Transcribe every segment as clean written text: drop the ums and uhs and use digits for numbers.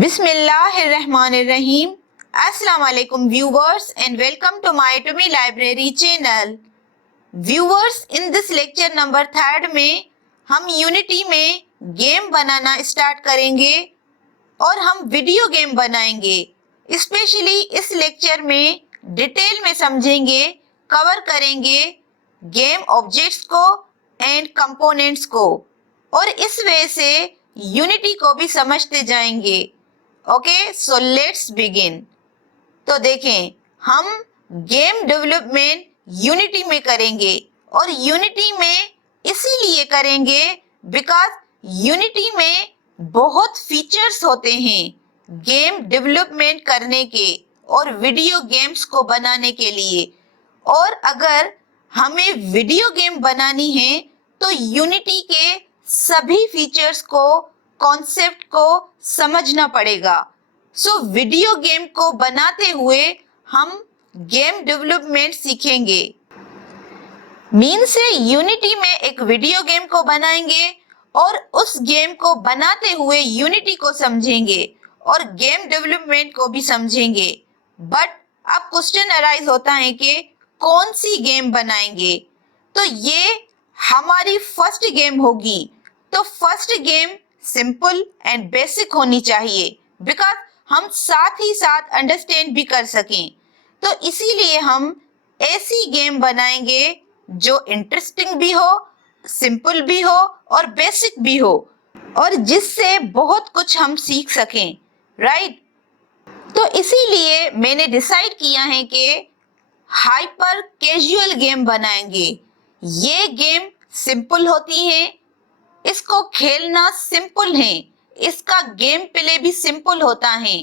बिस्मिल्लाहिर्रहमानिर्रहीम। अस्सलाम वालेकुम viewers and welcome to my Atomy Library channel. Viewers, in this lecture number 3 में हम यूनिटी में गेम बनाना स्टार्ट करेंगे और हम वीडियो गेम बनाएंगे। स्पेशली इस लेक्चर में डिटेल में समझेंगे, कवर करेंगे गेम ऑब्जेक्ट्स को एंड कंपोनेंट्स को और इस वे से यूनिटी को भी समझते जाएंगे। Okay, so let's begin. तो देखें, हम गेम डेवलपमेंट यूनिटी में करेंगे और यूनिटी में इसीलिए करेंगे बिकॉज यूनिटी में बहुत फीचर्स होते हैं गेम डेवलपमेंट करने के और वीडियो गेम्स को बनाने के लिए। और अगर हमें वीडियो गेम बनानी है तो यूनिटी के सभी फीचर्स को, कॉन्सेप्ट को समझना पड़ेगा। सो वीडियो गेम को बनाते हुए हम गेम डेवलपमेंट सीखेंगे। मीन से यूनिटी में एक वीडियो गेम को बनाएंगे और उस गेम को बनाते हुए यूनिटी को समझेंगे और गेम डेवलपमेंट को भी समझेंगे। बट अब क्वेश्चन अराइज होता है कि कौन सी गेम बनाएंगे। तो ये हमारी फर्स्ट गेम होगी। तो first game simple and basic होनी चाहिए बिकॉज हम साथ ही साथ अंडरस्टैंड भी कर सकें। तो इसीलिए हम ऐसी गेम बनाएंगे जो इंटरेस्टिंग भी हो, सिंपल भी हो और बेसिक भी हो और जिससे बहुत कुछ हम सीख सकें, राइट। तो इसीलिए मैंने डिसाइड किया है कि हाइपर कैजुअल गेम बनाएंगे। ये गेम सिंपल होती है, इसको खेलना सिंपल है, इसका गेम प्ले भी सिंपल होता है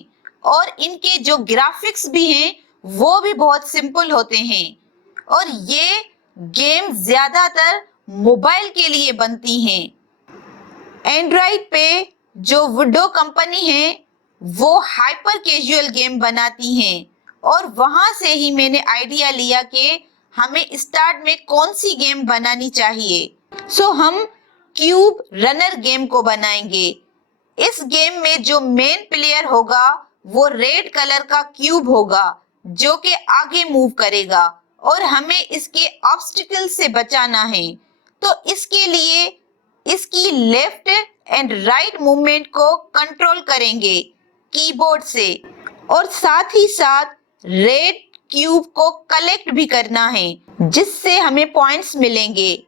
और इनके जो ग्राफिक्स भी हैं वो भी बहुत सिंपल होते हैं। और ये गेम ज्यादातर मोबाइल के लिए बनती हैं। एंड्रॉइड पे जो वुडो कंपनी है वो हाइपर कैजुअल गेम बनाती हैं और वहां से ही मैंने आइडिया लिया कि हमें स्टार्ट में कौन सी गेम बनानी चाहिए। सो हम क्यूब रनर गेम को बनाएंगे। इस गेम में जो मेन प्लेयर होगा वो रेड कलर का क्यूब होगा जो कि आगे मूव करेगा और हमें इसके ऑब्स्टिकल से बचाना है। तो इसके लिए इसकी लेफ्ट एंड राइट मूवमेंट को कंट्रोल करेंगे कीबोर्ड से और साथ ही साथ रेड क्यूब को कलेक्ट भी करना है जिससे हमें पॉइंट्स मिलेंगे।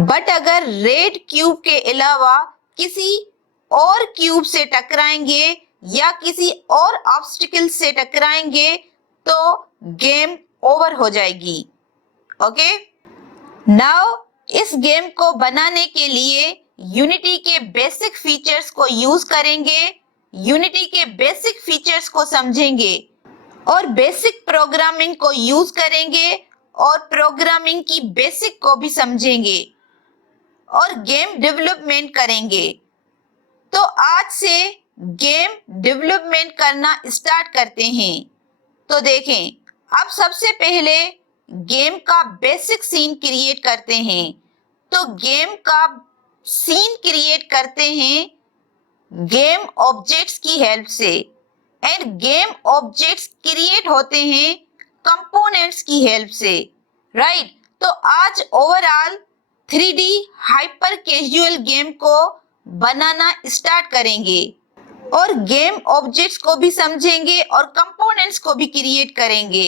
बट अगर रेड क्यूब के अलावा किसी और क्यूब से टकराएंगे या किसी और ऑब्स्टिकल से टकराएंगे तो गेम ओवर हो जाएगी। ओके, नाउ इस गेम को बनाने के लिए यूनिटी के बेसिक फीचर्स को यूज करेंगे, यूनिटी के बेसिक फीचर्स को समझेंगे और बेसिक प्रोग्रामिंग को यूज करेंगे और प्रोग्रामिंग की बेसिक को भी समझेंगे और गेम डेवलपमेंट करेंगे। तो आज से गेम डेवलपमेंट करना स्टार्ट करते हैं। तो देखें, अब सबसे पहले गेम का बेसिक सीन क्रिएट करते हैं। तो गेम का सीन क्रिएट करते हैं गेम ऑब्जेक्ट्स की हेल्प से एंड गेम ऑब्जेक्ट्स क्रिएट होते हैं कंपोनेंट्स की हेल्प से, राइट। तो आज overall 3D hyper casual game को बनाना स्टार्ट करेंगे और गेम ऑब्जेक्ट्स को भी समझेंगे और कंपोनेंट्स को भी क्रिएट करेंगे।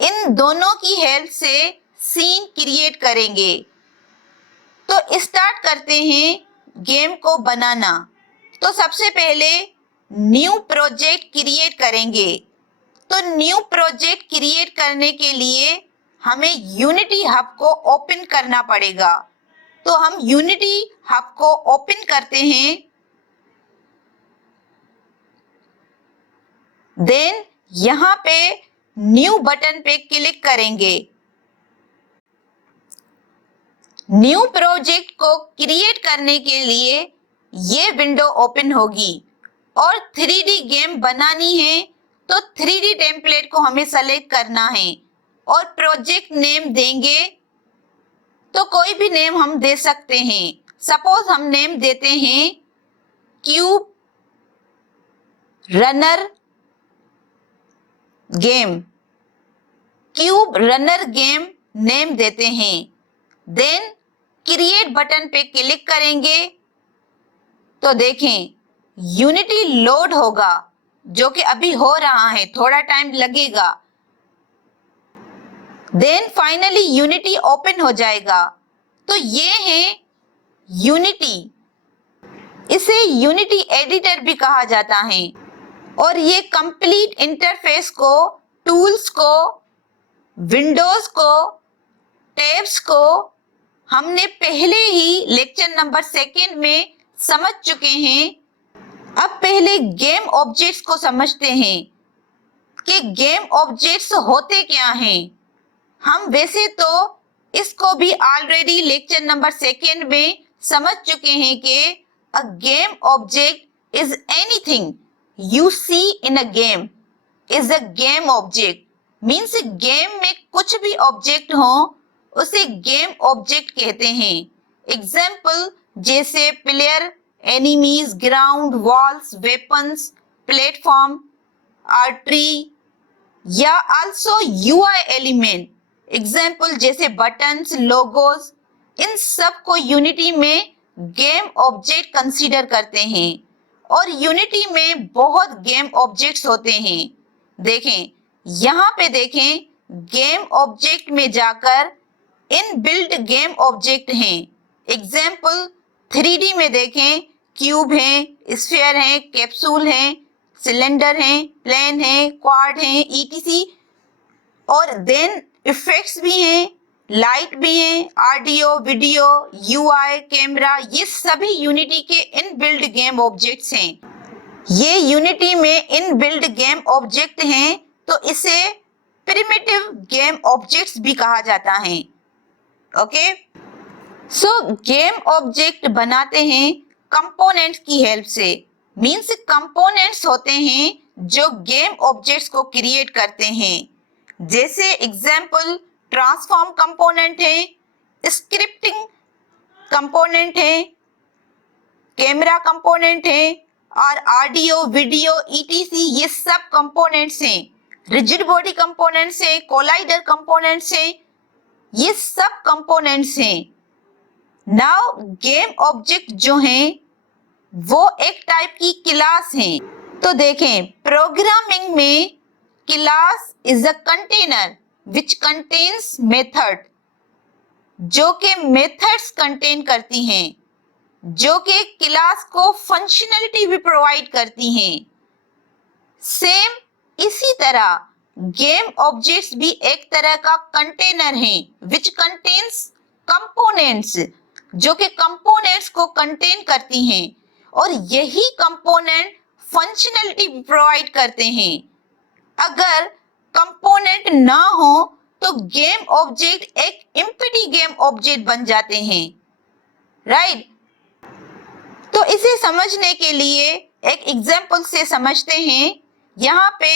इन दोनों की हेल्प से सीन क्रिएट करेंगे। तो स्टार्ट करते हैं गेम को बनाना। तो सबसे पहले न्यू प्रोजेक्ट क्रिएट करेंगे। तो न्यू प्रोजेक्ट क्रिएट करने के लिए हमें यूनिटी हब को ओपन करना पड़ेगा। तो हम यूनिटी हब को ओपन करते हैं। देन यहाँ पे न्यू बटन पे क्लिक करेंगे। न्यू प्रोजेक्ट को क्रिएट करने के लिए ये विंडो ओपन होगी और 3D गेम बनानी है तो 3D टेम्पलेट को हमें सेलेक्ट करना है और प्रोजेक्ट नेम देंगे। तो कोई भी नेम हम दे सकते हैं। सपोज हम नेम देते हैं cube runner game, cube runner game name देते हैं। देन क्रिएट बटन पे क्लिक करेंगे तो देखें यूनिटी लोड होगा, जो कि अभी हो रहा है, थोड़ा टाइम लगेगा। देन फाइनली यूनिटी ओपन हो जाएगा। तो ये है यूनिटी, इसे यूनिटी एडिटर भी कहा जाता है। और ये कंप्लीट इंटरफेस को, टूल्स को, विंडोज को, टैब्स को हमने पहले ही लेक्चर नंबर 2 में समझ चुके हैं। अब पहले गेम ऑब्जेक्ट्स को समझते हैं कि गेम ऑब्जेक्ट्स होते क्या हैं। हम वैसे तो इसको भी ऑलरेडी लेक्चर नंबर 2 में समझ चुके हैं कि a game object is anything you see in a game is a game object. Means game में कुछ भी ऑब्जेक्ट हो उसे गेम ऑब्जेक्ट कहते हैं। एग्जाम्पल जैसे player, enemies, ground, walls, weapons, platform, artery या आल्सो यूआई एलिमेंट। एग्जाम्पल जैसे बटन्स, लोगोस, इन सब को यूनिटी में गेम ऑब्जेक्ट कंसीडर करते हैं। और यूनिटी में बहुत गेम ऑब्जेक्ट्स होते हैं। देखें यहाँ पे देखें, गेम ऑब्जेक्ट में जाकर इन बिल्ट गेम ऑब्जेक्ट हैं। एग्जाम्पल 3D में देखें, क्यूब है, स्फीयर है, कैप्सूल है, सिलेंडर है, प्लेन है, क्वाड है, ईटीसी। और देन इफेक्ट्स भी हैं, लाइट भी है, ऑडियो, वीडियो, यूआई, कैमरा, ये सभी यूनिटी के इनबिल्ट गेम ऑब्जेक्ट्स हैं। ये यूनिटी में इनबिल्ट गेम ऑब्जेक्ट हैं, तो इसे प्रिमिटिव गेम ऑब्जेक्ट्स भी कहा जाता है। ओके, सो गेम ऑब्जेक्ट बनाते हैं कंपोनेंट्स की हेल्प से। मीन्स कंपोनेंट्स होते हैं जो गेम ऑब्जेक्ट्स को क्रिएट करते हैं। जैसे एग्जाम्पल ट्रांसफॉर्म कंपोनेंट है, स्क्रिप्टिंग कंपोनेंट है, कैमरा कंपोनेंट है, और ऑडियो, वीडियो, ईटीसी, ये सब कंपोनेंट्स हैं। रिजिड बॉडी कंपोनेंट्स हैं, कोलाइडर कंपोनेंट्स हैं, ये सब कंपोनेंट्स हैं। नाउ गेम ऑब्जेक्ट जो हैं वो एक टाइप की क्लास हैं। तो देखें प्रोग्रामिंग में class is a container which contains method, जो कि मेथड्स कंटेन करती हैं, जो कि क्लास को फंक्शनलिटी भी प्रोवाइड करती हैं। सेम इसी तरह गेम ऑब्जेक्ट्स भी एक तरह का कंटेनर है विच कंटेन्स कंपोनेंट्स, जो कि कंपोनेंट्स को कंटेन करती हैं। और यही कंपोनेंट फंक्शनलिटी भी प्रोवाइड करते हैं। अगर कंपोनेंट ना हो तो गेम ऑब्जेक्ट एक एम्प्टी गेम ऑब्जेक्ट बन जाते हैं, राइट। तो इसे समझने के लिए एक एग्जांपल से समझते हैं। यहाँ पे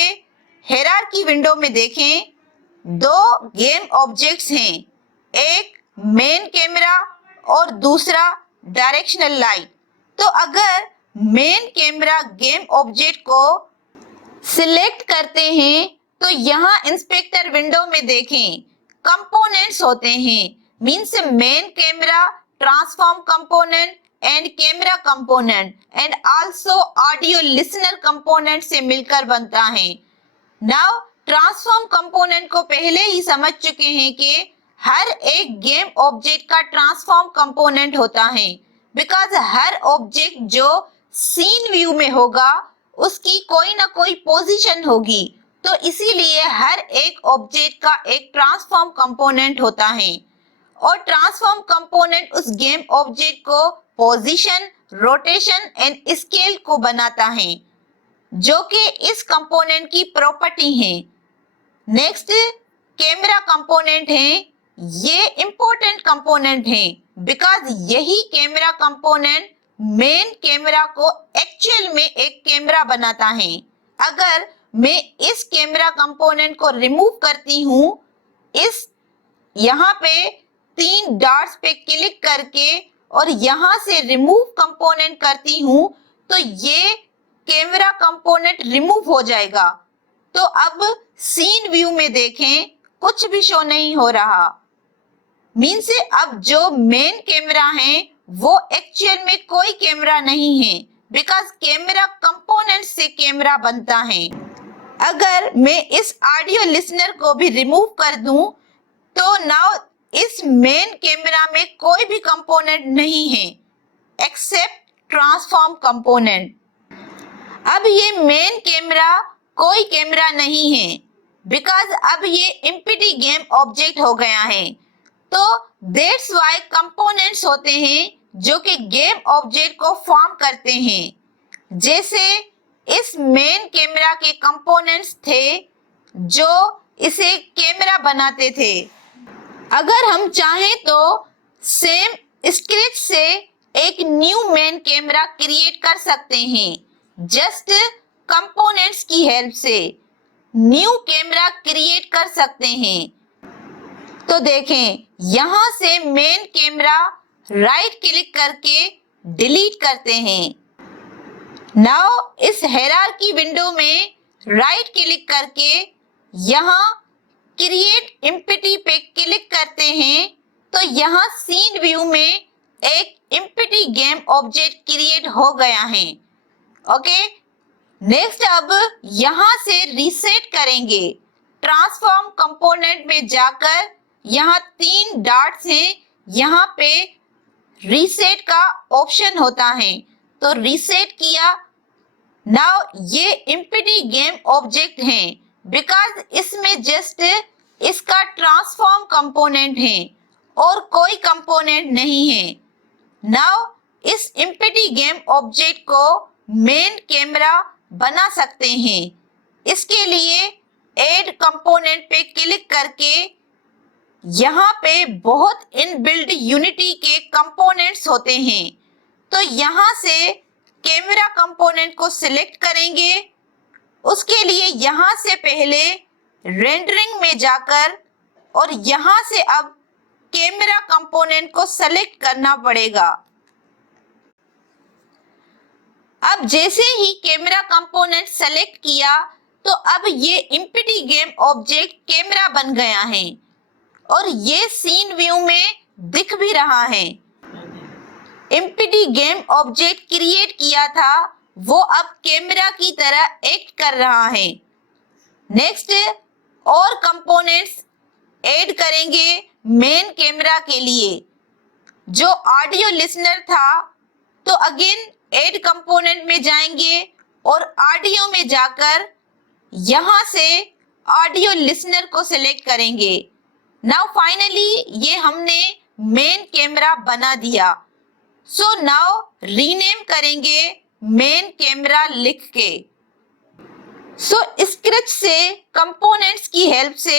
हायरार्की विंडो में देखें, 2 गेम ऑब्जेक्ट्स हैं, एक मेन कैमरा और दूसरा डायरेक्शनल लाइट। तो अगर मेन कैमरा गेम ऑब्जेक्ट को सिलेक्ट करते हैं तो यहाँ इंस्पेक्टर विंडो में देखें कंपोनेंट्स होते हैं। Means main camera, transform component and camera component and also audio listener component से मिलकर बनता है। नाउ ट्रांसफॉर्म कंपोनेंट को पहले ही समझ चुके हैं कि हर एक गेम ऑब्जेक्ट का ट्रांसफॉर्म कंपोनेंट होता है, बिकॉज हर ऑब्जेक्ट जो सीन व्यू में होगा उसकी कोई ना कोई पोजीशन होगी। तो इसीलिए हर एक ऑब्जेक्ट का एक ट्रांसफॉर्म कंपोनेंट होता है, और ट्रांसफॉर्म कंपोनेंट उस गेम ऑब्जेक्ट को पोजीशन, रोटेशन एंड स्केल को बनाता है, जो कि इस कंपोनेंट की प्रॉपर्टी है। नेक्स्ट कैमरा कंपोनेंट है, ये इंपॉर्टेंट कंपोनेंट है, बिकॉज यही कैमरा कंपोनेंट मेन कैमरा को एक्चुअल में एक कैमरा बनाता है। अगर मैं इस कैमरा कंपोनेंट को रिमूव करती हूँ, इस यहाँ पे 3 डॉट्स पे क्लिक करके और यहाँ से रिमूव कंपोनेंट करती हूँ, तो ये कैमरा कंपोनेंट रिमूव हो जाएगा। तो अब सीन व्यू में देखें, कुछ भी शो नहीं हो रहा। मीन से अब जो मेन कैमरा है वो एक्चुअल में कोई कैमरा नहीं है, बिकॉज कैमरा कंपोनेंट से कैमरा बनता है। अगर मैं इस ऑडियो लिसनर को भी रिमूव कर दूं तो नाउ इस मेन कैमरा में कोई भी कंपोनेंट नहीं है एक्सेप्ट ट्रांसफॉर्म कंपोनेंट। अब ये मेन कैमरा कोई कैमरा नहीं है, बिकॉज अब ये एम्प्टी गेम ऑब्जेक्ट हो गया है। तो दैट्स व्हाई कंपोनेंट्स होते हैं जो कि गेम ऑब्जेक्ट को फॉर्म करते हैं। जैसे इस मेन कैमरा के कंपोनेंट्स थे जो इसे कैमरा बनाते थे। अगर हम चाहें तो सेम स्क्रेच से एक न्यू मेन कैमरा क्रिएट कर सकते हैं। जस्ट कंपोनेंट्स की हेल्प से न्यू कैमरा क्रिएट कर सकते हैं। तो देखें, यहां से मेन कैमरा राइट क्लिक करके डिलीट करते हैं। नाउ इस हायरार्की विंडो में राइट क्लिक करके यहां क्रिएट एम्प्टी पे क्लिक करते हैं तो यहां सीन व्यू में एक एम्प्टी गेम ऑब्जेक्ट क्रिएट हो गया है। ओके, नेक्स्ट अब यहां से रीसेट करेंगे। ट्रांसफॉर्म कंपोनेंट में जाकर यहाँ 3 डॉट्स हैं, यहाँ पे रीसेट का ऑप्शन होता है, तो रीसेट किया। नाउ ये एम्प्टी गेम ऑब्जेक्ट है बिकॉज इसमें जस्ट इसका ट्रांसफॉर्म कंपोनेंट है और कोई कंपोनेंट नहीं है। नाउ इस एम्प्टी गेम ऑब्जेक्ट को मेन कैमरा बना सकते हैं। इसके लिए ऐड कंपोनेंट पे क्लिक करके यहाँ पे बहुत इनबिल्ट यूनिटी के कंपोनेंट्स होते हैं, तो यहाँ से कैमरा कंपोनेंट को सिलेक्ट करेंगे। उसके लिए यहाँ से पहले रेंडरिंग में जाकर और यहाँ से अब कैमरा कंपोनेंट को सेलेक्ट करना पड़ेगा। अब जैसे ही कैमरा कंपोनेंट सेलेक्ट किया तो अब ये एम्प्टी गेम ऑब्जेक्ट कैमरा बन गया है और ये सीन व्यू में दिख भी रहा है। एम्प्टी गेम ऑब्जेक्ट क्रिएट किया था वो अब कैमरा की तरह एक्ट कर रहा है। नेक्स्ट और कंपोनेंट्स ऐड करेंगे मेन कैमरा के लिए। जो ऑडियो लिसनर था तो अगेन ऐड कंपोनेंट में जाएंगे और ऑडियो में जाकर यहाँ से ऑडियो लिसनर को सिलेक्ट करेंगे। नाउ फाइनली ये हमने मेन कैमरा बना दिया। सो नाउ रीनेम करेंगे मेन कैमरा लिख के। सो स्क्रेच से कंपोनेंट्स की हेल्प से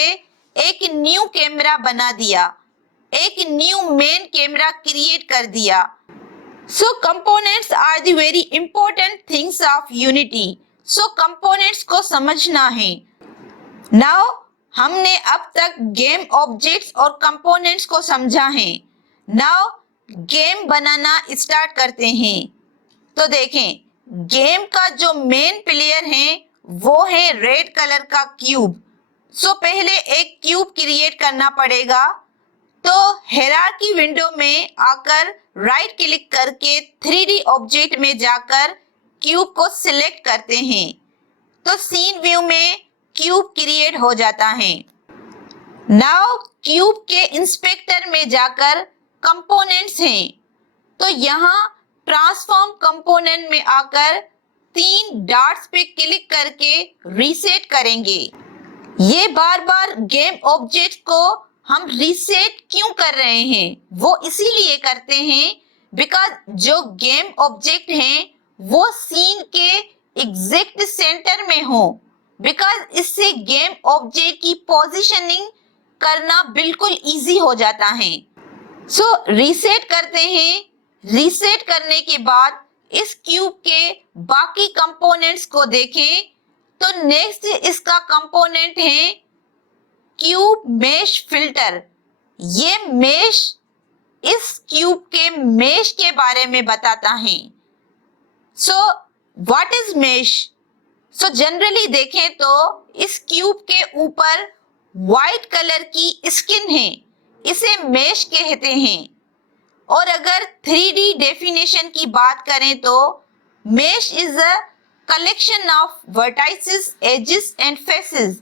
एक न्यू कैमरा बना दिया, एक न्यू मेन कैमरा क्रिएट कर दिया। So components are the very important things of Unity. So components को समझना है। नाउ हमने अब तक गेम ऑब्जेक्ट्स और कंपोनेंट्स को समझा है। नाउ गेम बनाना स्टार्ट करते हैं। तो देखें, गेम का जो मेन प्लेयर है वो है रेड कलर का क्यूब। सो पहले एक क्यूब क्रिएट करना पड़ेगा। तो हायरार्की विंडो में आकर राइट क्लिक करके 3D ऑब्जेक्ट में जाकर क्यूब को सिलेक्ट करते हैं तो सीन व्यू में क्यूब क्रिएट हो जाता है। नाउ क्यूब के इंस्पेक्टर में जाकर कंपोनेंट्स हैं, तो यहाँ ट्रांसफॉर्म कंपोनेंट में आकर 3 डॉट्स पे क्लिक करके रीसेट करेंगे। ये बार बार गेम ऑब्जेक्ट को हम रीसेट क्यों कर रहे हैं? वो इसीलिए करते हैं बिकॉज जो गेम ऑब्जेक्ट हैं वो सीन के एग्जैक्ट सेंटर में हो, बिकॉज इससे गेम ऑब्जेक्ट की पोजीशनिंग करना बिल्कुल इजी हो जाता है। सो रीसेट करते हैं। रीसेट करने के बाद इस क्यूब के बाकी कंपोनेंट्स को देखें तो नेक्स्ट इसका कंपोनेंट है क्यूब मेश फिल्टर। ये मेश इस क्यूब के मेश के बारे में बताता है। So what is mesh? So generally देखें तो इस क्यूब के ऊपर व्हाइट कलर की स्किन है, इसे मेश कहते हैं। और अगर 3D डेफिनेशन की बात करें तो mesh is a collection of vertices, edges and faces.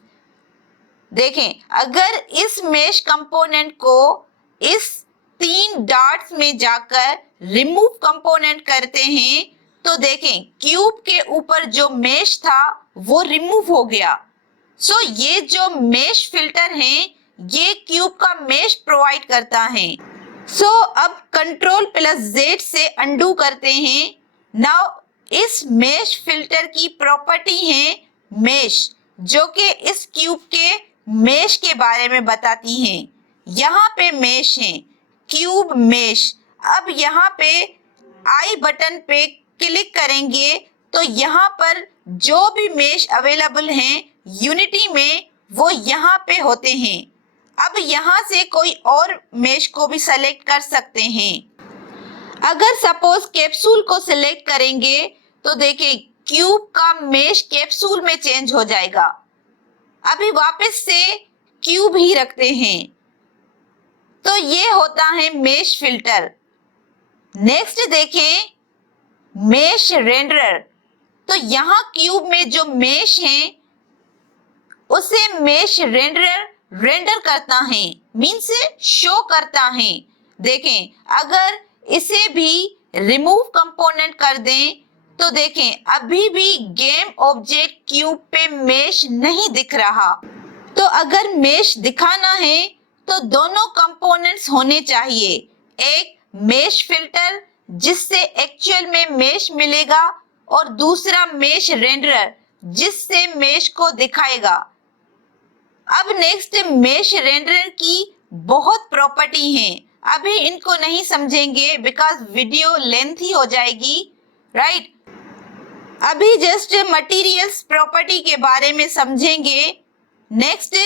देखें, अगर इस मेश कंपोनेंट को इस 3 डॉट्स में जाकर रिमूव कंपोनेंट करते हैं तो देखें क्यूब के ऊपर जो मेश था वो रिमूव हो गया। सो ये जो मेश फिल्टर है ये क्यूब का मेश प्रोवाइड करता है। सो अब Ctrl+Z से अंडू करते हैं। नाउ इस मेश फिल्टर की प्रॉपर्टी है मेश, जो कि इस क्यूब के मेश के बारे में बताती हैं। यहाँ पे मेश है, क्यूब मेश। अब यहाँ पे आई बटन पे क्लिक करेंगे तो यहाँ पर जो भी मेश अवेलेबल हैं यूनिटी में वो यहाँ पे होते हैं। अब यहाँ से कोई और मेश को भी सेलेक्ट कर सकते हैं। अगर सपोज कैप्सूल को सिलेक्ट करेंगे तो देखें क्यूब का मेश कैप्सूल में चेंज हो जाएगा। अभी वापस से क्यूब ही रखते हैं। तो ये होता है मेश फिल्टर। नेक्स्ट देखें मेश रेंडरर। तो यहाँ क्यूब में जो मेश है उसे मेश रेंडरर रेंडर करता है, मीन्स शो करता है। देखें अगर इसे भी रिमूव कंपोनेंट कर दें तो देखें अभी भी गेम ऑब्जेक्ट क्यूब पे मेश नहीं दिख रहा। तो अगर मेश दिखाना है तो दोनों कंपोनेंट्स होने चाहिए, एक मेश फिल्टर जिससे एक्चुअल में मेश मिलेगा और दूसरा मेश रेंडरर जिससे मेश को दिखाएगा। अब नेक्स्ट मेश रेंडरर की बहुत प्रॉपर्टी हैं, अभी इनको नहीं समझेंगे बिकॉज वीडियो लेंथी हो जाएगी, राइट। अभी जस्ट मटेरियल्स प्रॉपर्टी के बारे में समझेंगे। नेक्स्ट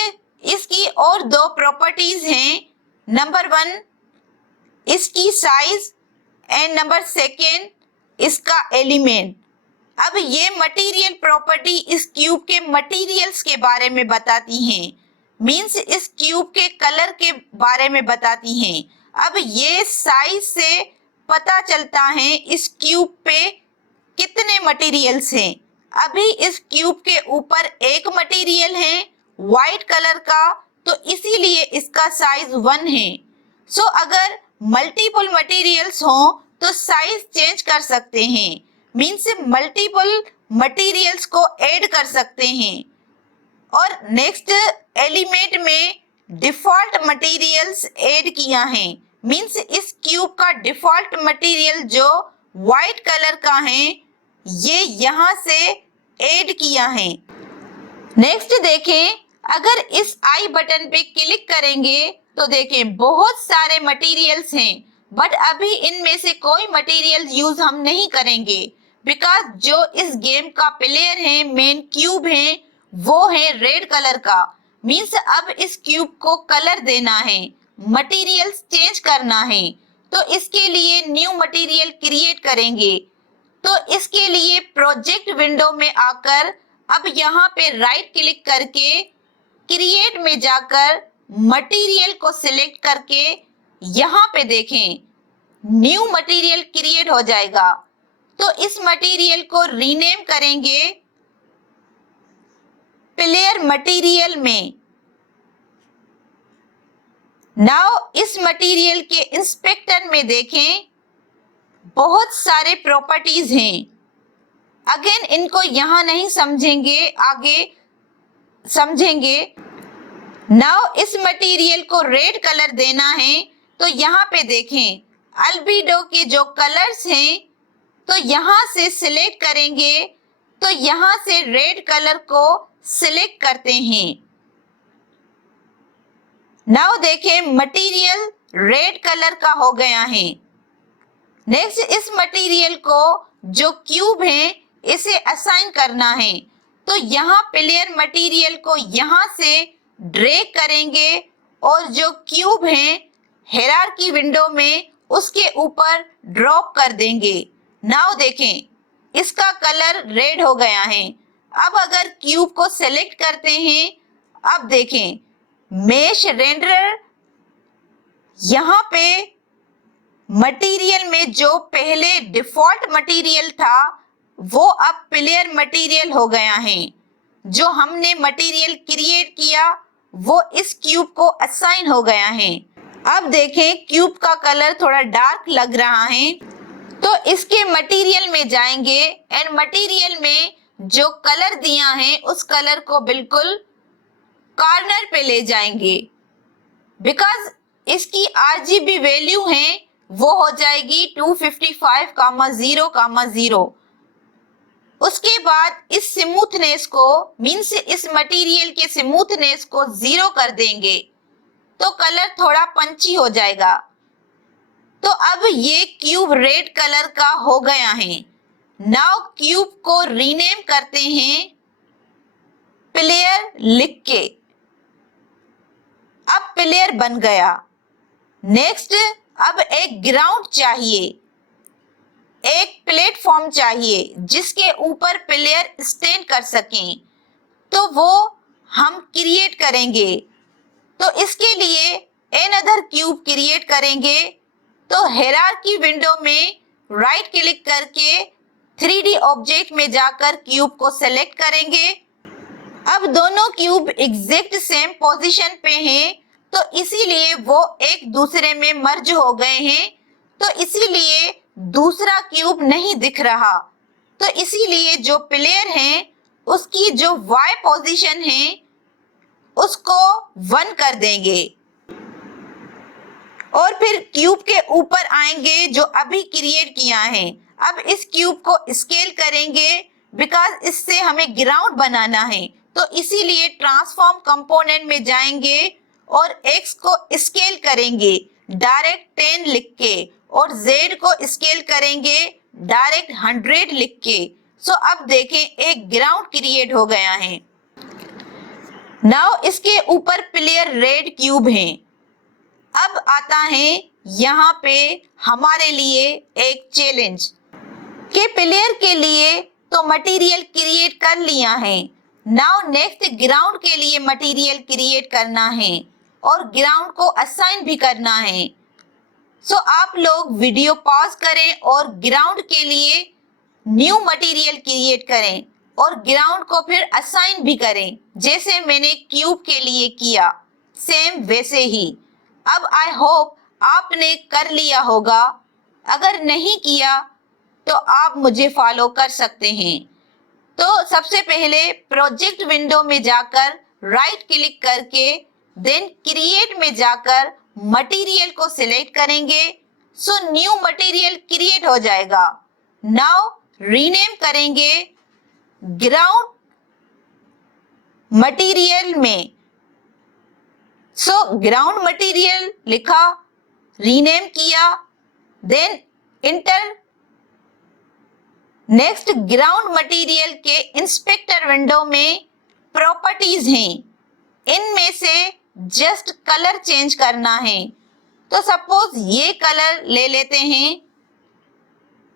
इसकी और 2 प्रॉपर्टीज हैं। नंबर 1 इसकी साइज एंड नंबर 2 इसका एलिमेंट। अब ये मटेरियल प्रॉपर्टी इस क्यूब के मटेरियल्स के बारे में बताती हैं, मींस इस क्यूब के कलर के बारे में बताती हैं। अब ये साइज से पता चलता है इस क्यूब पे कितने मटेरियल्स हैं। अभी इस क्यूब के ऊपर एक मटेरियल है व्हाइट कलर का, तो इसीलिए इसका साइज 1 है। सो अगर मल्टीपल मटेरियल्स हों तो साइज चेंज कर सकते हैं, मीन्स मल्टीपल मटेरियल्स को ऐड कर सकते हैं। और नेक्स्ट एलिमेंट में डिफॉल्ट मटेरियल्स ऐड किया है, मीन्स इस क्यूब का डिफॉल्ट मटेरियल जो व्हाइट कलर का है ये यहाँ से ऐड किया है। नेक्स्ट देखें, अगर इस आई बटन पे क्लिक करेंगे तो देखें बहुत सारे मटेरियल्स हैं, बट अभी इनमें से कोई मटेरियल यूज हम नहीं करेंगे बिकॉज जो इस गेम का प्लेयर है, मेन क्यूब है, वो है रेड कलर का। मीन्स अब इस क्यूब को कलर देना है, मटेरियल्स चेंज करना है, तो इसके लिए न्यू मटेरियल क्रिएट करेंगे। तो इसके लिए प्रोजेक्ट विंडो में आकर अब यहाँ पे राइट क्लिक करके क्रिएट में जाकर मटेरियल को सिलेक्ट करके यहाँ पे देखें न्यू मटेरियल क्रिएट हो जाएगा। तो इस मटेरियल को रीनेम करेंगे प्लेयर मटेरियल में। नाउ इस मटेरियल के इंस्पेक्टर में देखें बहुत सारे प्रॉपर्टीज हैं। अगेन इनको यहाँ नहीं समझेंगे, आगे समझेंगे। नाउ इस मटेरियल को रेड कलर देना है, तो यहाँ पे देखें अल्बिडो के जो कलर्स हैं तो यहाँ से सिलेक्ट करेंगे, तो यहाँ से रेड कलर को सिलेक्ट करते हैं। नाउ देखें मटेरियल रेड कलर का हो गया है। नेक्स्ट इस मटेरियल को जो क्यूब है इसे असाइन करना है, तो यहाँ प्लेयर मटेरियल को यहाँ से ड्रैग करेंगे और जो क्यूब है हायरार्की विंडो में उसके ऊपर ड्रॉप कर देंगे। नाउ देखें इसका कलर रेड हो गया है। अब अगर क्यूब को सेलेक्ट करते हैं, अब देखें मेश रेंडरर, यहाँ पे मटेरियल में जो पहले डिफॉल्ट मटेरियल था वो अब प्लेयर मटेरियल हो गया है। जो हमने मटेरियल क्रिएट किया वो इस क्यूब को असाइन हो गया है। अब देखें क्यूब का कलर थोड़ा डार्क लग रहा है, तो इसके मटेरियल में जाएंगे एंड मटेरियल में जो कलर दिया है उस कलर को बिल्कुल कॉर्नर पे ले जाएंगे, बिकॉज इसकी आरजीबी वैल्यू है वो हो जाएगी 255,0,0। उसके बाद इस स्मूथनेस को मीन्स इस मटेरियल के स्मूथनेस को 0 कर देंगे तो कलर थोड़ा पंची हो जाएगा। तो अब ये क्यूब रेड कलर का हो गया है। नाउ क्यूब को रीनेम करते हैं प्लेयर लिख के। अब प्लेयर बन गया। नेक्स्ट अब एक ग्राउंड चाहिए, एक प्लेटफॉर्म चाहिए जिसके ऊपर प्लेयर स्टैंड कर सकें, तो वो हम क्रिएट करेंगे। तो इसके लिए अनदर क्यूब क्रिएट करेंगे। तो हायरार्की विंडो में राइट क्लिक करके 3D ऑब्जेक्ट में जाकर क्यूब को सेलेक्ट करेंगे। अब दोनों क्यूब एग्जैक्ट सेम पोजीशन पे हैं, तो इसीलिए वो एक दूसरे में मर्ज हो गए हैं, तो इसीलिए दूसरा क्यूब नहीं दिख रहा। तो इसीलिए जो प्लेयर है उसकी जो Y पोजीशन है उसको 1 कर देंगे और फिर क्यूब के ऊपर आएंगे जो अभी क्रिएट किया है। अब इस क्यूब को स्केल करेंगे बिकॉज इससे हमें ग्राउंड बनाना है, तो इसीलिए ट्रांसफॉर्म कंपोनेंट में जाएंगे और x को स्केल करेंगे डायरेक्ट 10 लिख के और z को स्केल करेंगे डायरेक्ट 100 लिख के। सो अब देखें एक ग्राउंड क्रिएट हो गया है। नाउ इसके ऊपर प्लेयर रेड क्यूब है। अब आता है यहाँ पे हमारे लिए एक चैलेंज के प्लेयर के लिए तो मटेरियल क्रिएट कर लिया है। नाउ नेक्स्ट ग्राउंड के लिए मटेरियल क्रिएट करना है और ग्राउंड को असाइन भी करना है। सो आप लोग वीडियो पॉज करें और ग्राउंड के लिए न्यू मटेरियल क्रिएट करें और ग्राउंड को फिर असाइन भी करें, जैसे मैंने क्यूब के लिए किया सेम वैसे ही। अब आई होप आपने कर लिया होगा। अगर नहीं किया तो आप मुझे फॉलो कर सकते हैं। तो सबसे पहले प्रोजेक्ट विंडो में जाकर राइट क्लिक करके देन क्रिएट में जाकर मटेरियल को सिलेक्ट करेंगे। सो न्यू मटेरियल क्रिएट हो जाएगा। नाउ रीनेम करेंगे ग्राउंड मटेरियल में। सो ग्राउंड मटेरियल लिखा, रीनेम किया, then enter. Next ground material के इंस्पेक्टर विंडो में प्रॉपर्टीज हैं, इनमें से जस्ट कलर चेंज करना है। तो सपोज ये कलर ले लेते हैं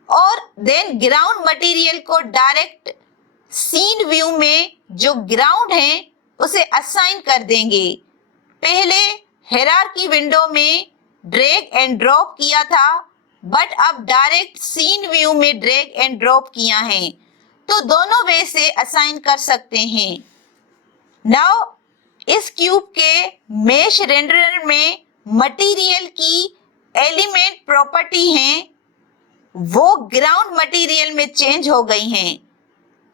और देन ग्राउंड मटेरियल को डायरेक्ट सीन व्यू में जो ग्राउंड है उसे असाइन कर देंगे। पहले हायरार्की विंडो में ड्रैग एंड ड्रॉप किया था, बट अब डायरेक्ट सीन व्यू में ड्रैग एंड ड्रॉप किया है, तो दोनों वे से असाइन कर सकते हैं। नाउ इस क्यूब के मेश रेंडरर में मटेरियल की एलिमेंट प्रॉपर्टी हैं वो ग्राउंड मटेरियल में चेंज हो गई हैं,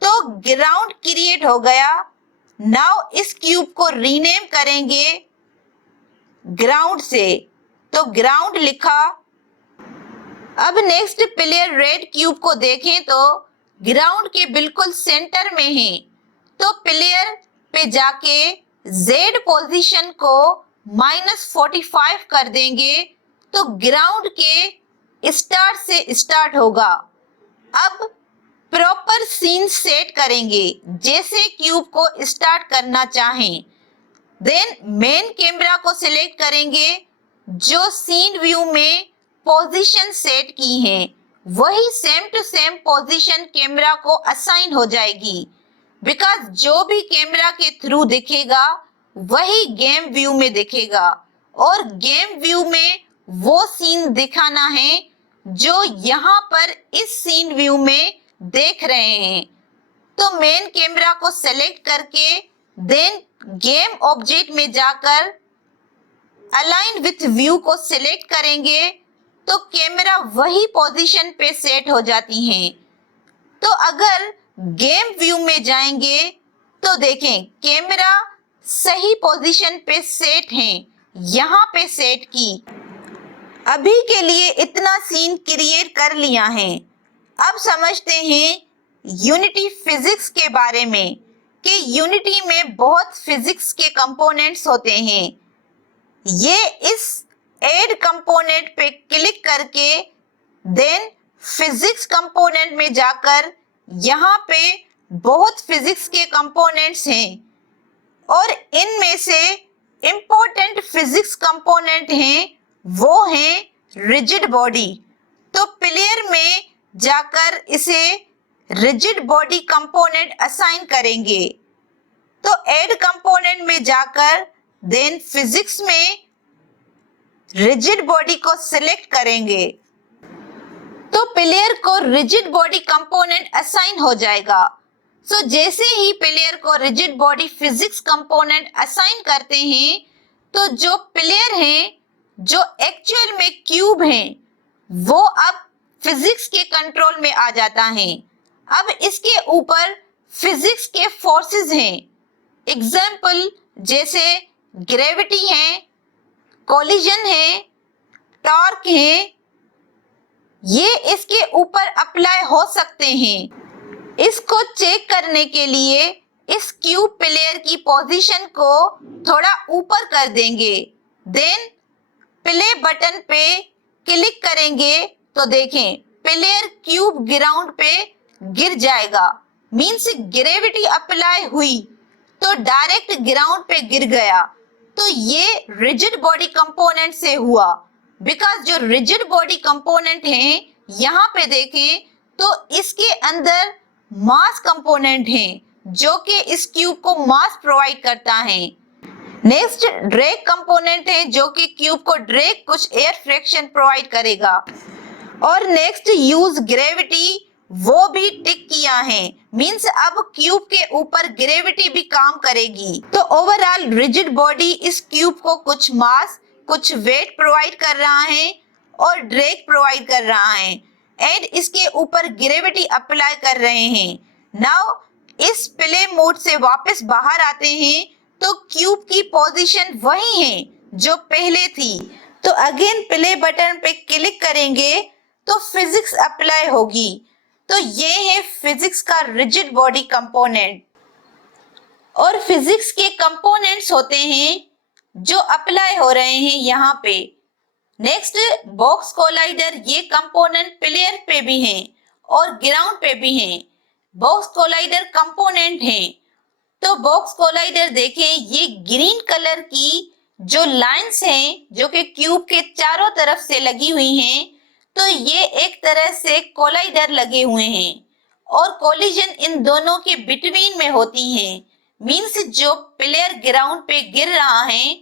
तो ग्राउंड क्रिएट हो गया। नाउ इस क्यूब को रीनेम करेंगे ग्राउंड से, तो ग्राउंड लिखा। अब नेक्स्ट प्लेयर रेड क्यूब को देखें तो ग्राउंड के बिल्कुल सेंटर में है, तो प्लेयर पे जाके Z पोजीशन को -45 कर देंगे, तो ग्राउंड के स्टार्ट से स्टार्ट होगा। अब प्रॉपर सीन सेट करेंगे जैसे क्यूब को स्टार्ट करना चाहें। देन मेन कैमरा को सिलेक्ट करेंगे, जो सीन व्यू में पोजीशन सेट की है वही same to same position camera को असाइन हो जाएगी, बिकॉज जो भी कैमरा के थ्रू दिखेगा वही गेम व्यू में दिखेगा, और गेम व्यू में वो सीन दिखाना है जो यहाँ पर इस सीन व्यू में देख रहे हैं। तो मेन कैमरा को सेलेक्ट करके देन गेम ऑब्जेक्ट में जाकर अलाइन विथ व्यू को सिलेक्ट करेंगे तो कैमरा वही पोजीशन पे सेट हो जाती हैं। तो अगर गेम व्यू में जाएंगे तो देखें कैमरा सही पोजीशन पे सेट है, यहाँ पे सेट की। अभी के लिए इतना सीन क्रिएट कर लिया है। अब समझते हैं यूनिटी फिजिक्स के बारे में कि यूनिटी में बहुत फिजिक्स के कंपोनेंट्स होते हैं। ये इस ऐड कंपोनेंट पे क्लिक करके देन फिजिक्स कंपोनेंट में जाकर यहाँ पे बहुत फिजिक्स के कंपोनेंट्स हैं, और इनमें से इम्पोर्टेंट फिजिक्स कंपोनेंट हैं वो हैं रिजिड बॉडी। तो प्लेयर में जाकर इसे रिजिड बॉडी कंपोनेंट असाइन करेंगे। तो ऐड कंपोनेंट में जाकर देन फिजिक्स में रिजिड बॉडी को सिलेक्ट करेंगे तो प्लेयर को रिजिड बॉडी कंपोनेंट असाइन हो जाएगा। सो जैसे ही प्लेयर को rigid body physics component assign करते हैं तो जो प्लेयर हैं जो एक्चुअल में क्यूब हैं वो अब फिजिक्स के कंट्रोल में आ जाता है। अब इसके ऊपर फिजिक्स के फोर्सेस हैं, एग्जाम्पल जैसे ग्रेविटी है, कोलिजन है, टॉर्क है, ये इसके ऊपर अप्लाई हो सकते हैं। इसको चेक करने के लिए इस क्यूब प्लेयर की पोजीशन को थोड़ा ऊपर कर देंगे, देन प्ले बटन पे क्लिक करेंगे तो देखें प्लेयर क्यूब ग्राउंड पे गिर जाएगा, मीन्स ग्रेविटी अप्लाई हुई तो डायरेक्ट ग्राउंड पे गिर गया। तो ये रिजिड बॉडी कंपोनेंट से हुआ, बिकॉज जो रिजिड बॉडी कंपोनेंट है यहाँ पे देखें तो इसके अंदर मास कंपोनेंट है जो कि इस क्यूब को मास प्रोवाइड करता है। नेक्स्ट ड्रैग कंपोनेंट है जो कि क्यूब को ड्रैग कुछ एयर फ्रिक्शन प्रोवाइड करेगा, और नेक्स्ट यूज ग्रेविटी वो भी टिक किया है, मींस अब क्यूब के ऊपर ग्रेविटी भी काम करेगी। तो ओवरऑल रिजिड बॉडी इस क्यूब को कुछ मास कुछ वेट प्रोवाइड कर रहा है और ड्रैग प्रोवाइड कर रहा है, एंड इसके ऊपर ग्रेविटी अप्लाई कर रहे हैं। नाउ इस प्ले मोड से वापस बाहर आते हैं तो क्यूब की पोजीशन वही है जो पहले थी। तो अगेन प्ले बटन पे क्लिक करेंगे तो फिजिक्स अप्लाई होगी। तो ये है फिजिक्स का रिजिड बॉडी कंपोनेंट, और फिजिक्स के कंपोनेंट्स होते हैं जो अप्लाई हो रहे हैं यहाँ पे। नेक्स्ट बॉक्स कोलाइडर, ये कंपोनेंट प्लेयर पे भी हैं और ग्राउंड पे भी हैं। बॉक्स कोलाइडर कंपोनेंट हैं। तो बॉक्स कोलाइडर देखें, ये ग्रीन कलर की जो लाइंस हैं जो कि क्यूब के चारों तरफ से लगी हुई हैं, तो ये एक तरह से कोलाइडर लगे हुए हैं, और कोलिजन इन दोनों के बिटवीन में होती हैं। मींस जो प्लेयर ग्राउंड पे गिर रहा है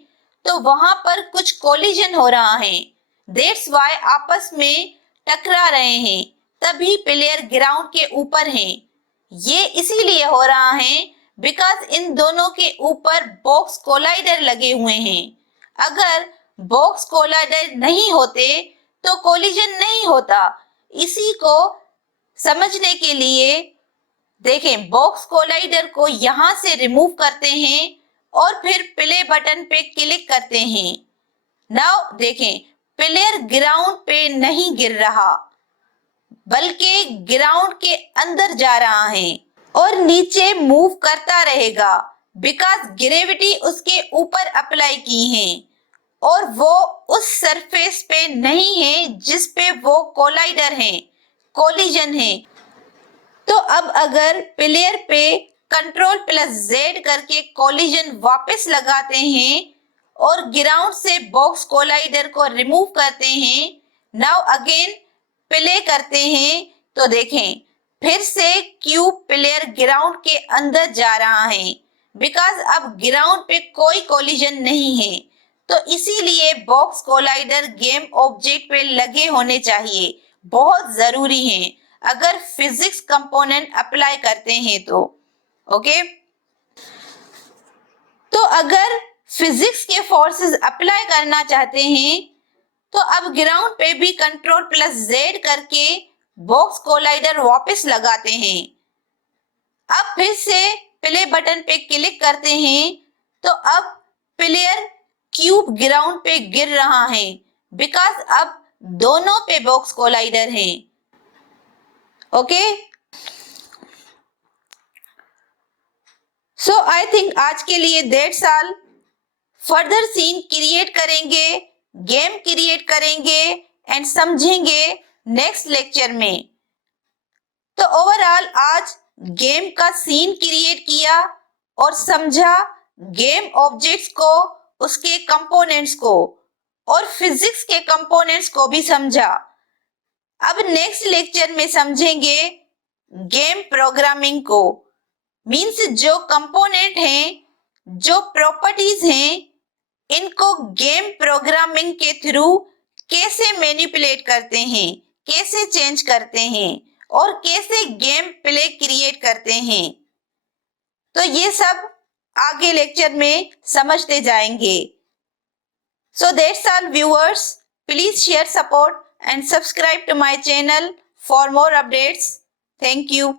तो वहां पर कुछ कोलिजन हो रहा है, दैट्स व्हाई आपस में टकरा रहे हैं, तभी प्लेयर ग्राउंड के ऊपर है। ये इसीलिए हो रहा है बिकॉज इन दोनों के ऊपर बॉक्स कोलाइडर लगे हुए हैं। अगर बॉक्स कोलाइडर नहीं होते तो कोलिजन नहीं होता। इसी को समझने के लिए देखें, बॉक्स कोलाइडर को यहाँ से रिमूव करते हैं और फिर प्ले बटन पे क्लिक करते हैं। नाउ देखें, प्लेयर ग्राउंड पे नहीं गिर रहा बल्कि ग्राउंड के अंदर जा रहा है और नीचे मूव करता रहेगा, बिकॉज ग्रेविटी उसके ऊपर अप्लाई की है और वो उस सरफेस पे नहीं है जिस पे वो कोलाइडर है, कोलिजन है। तो अब अगर प्लेयर पे Ctrl+Z करके कोलिजन वापस लगाते हैं और ग्राउंड से बॉक्स कोलाइडर को रिमूव करते हैं, नाउ अगेन प्ले करते हैं तो देखें फिर से क्यूब प्लेयर ग्राउंड के अंदर जा रहा है, बिकॉज अब ग्राउंड पे कोई कोलिजन नहीं है, तो इसीलिए बॉक्स कोलाइडर गेम ऑब्जेक्ट पे लगे होने चाहिए, बहुत जरूरी है अगर फिजिक्स कंपोनेंट अप्लाई करते हैं तो। ओके, तो अगर फिजिक्स के फोर्सेस अप्लाई करना चाहते हैं तो अब ग्राउंड पे भी Ctrl+Z करके बॉक्स कोलाइडर वापस लगाते हैं। अब फिर से प्ले बटन पे क्लिक करते हैं तो अब प्लेयर क्यूब ग्राउंड पे गिर रहा है, बिकॉज अब दोनों पे बॉक्स कोलाइडर है। ओके, सो आई थिंक आज के लिए that's all. Further scene create करेंगे, गेम क्रिएट करेंगे एंड समझेंगे नेक्स्ट लेक्चर में। तो ओवरऑल आज गेम का सीन क्रिएट किया और समझा गेम ऑब्जेक्ट्स को, उसके कंपोनेंट्स को और फिजिक्स के कंपोनेंट्स को भी समझा। अब नेक्स्ट लेक्चर में समझेंगे गेम प्रोग्रामिंग को, मींस जो कंपोनेंट हैं, जो प्रॉपर्टीज हैं, इनको गेम प्रोग्रामिंग के थ्रू कैसे मैनिपुलेट करते हैं, कैसे चेंज करते हैं और कैसे गेम प्ले क्रिएट करते हैं। तो ये सब आगे लेक्चर में समझते जाएंगे। So that's all viewers, please share, support and subscribe to my channel for more updates. Thank you.